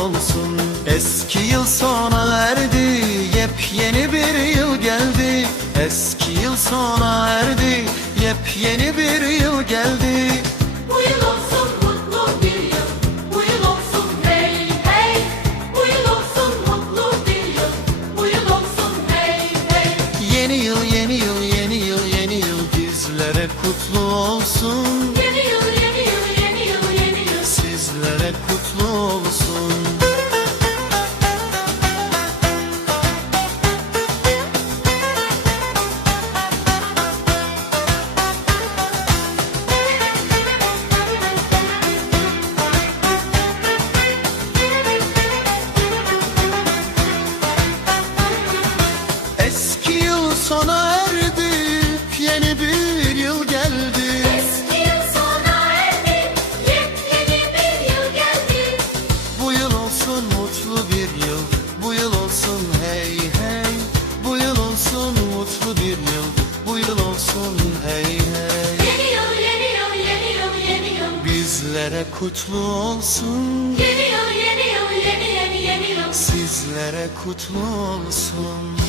olsun. Eski yıl sona erdi Yepyeni bir yıl geldi. Eski yıl sona erdi Yepyeni bir yıl geldi. Bu yıl olsun mutlu bir yıl. Bu yıl olsun hey hey. Bu yıl olsun mutlu bir yıl. Bu yıl olsun hey hey. Yeni yıl yeni yıl yeni yıl yeni yıl Bizlere kutlu olsun. Yeni sona erdi Yeni bir yıl geldi Eski yıl sona erdi. Yepyeni bir yıl geldi. Bu yıl olsun mutlu bir yıl Bu yıl olsun hey hey Bu yıl olsun mutlu bir yıl Bu yıl olsun hey hey Yeni yıl yeni yıl yeni yıl yeni yıl. Bizlere kutlu olsun Yeni yıl yeni yıl yeni yeni yeni yıl. Sizlere kutlu olsun